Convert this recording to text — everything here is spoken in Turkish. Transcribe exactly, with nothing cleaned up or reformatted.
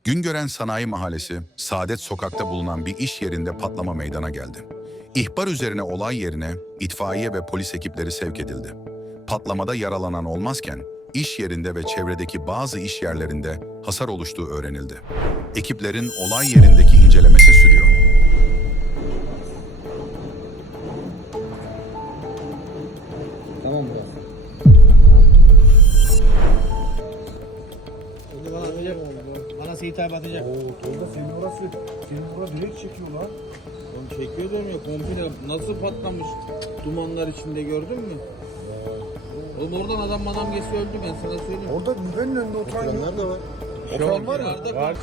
Güngören Sanayi Mahallesi, Saadet Sokak'ta bulunan bir iş yerinde patlama meydana geldi. İhbar üzerine olay yerine itfaiye ve polis ekipleri sevk edildi. Patlamada yaralanan olmazken, iş yerinde ve çevredeki bazı iş yerlerinde hasar oluştuğu öğrenildi. Ekiplerin olay yerindeki incelemesi sürüyor. Tamam bro. Bana atacak. Bana seyit abi atacak. Oo Tolga senin orası, senin bura direkt çekiyor lan. Oğlum çekiyor diyorum ya, komple nasıl patlamış dumanlar içinde, gördün mü? Oğlum oradan adam adam geçse öldü, ben sana söyleyeyim. Orada mübenin önünde oturan yok. Oturanlar da var. Oturan var mı? Kenarda Var.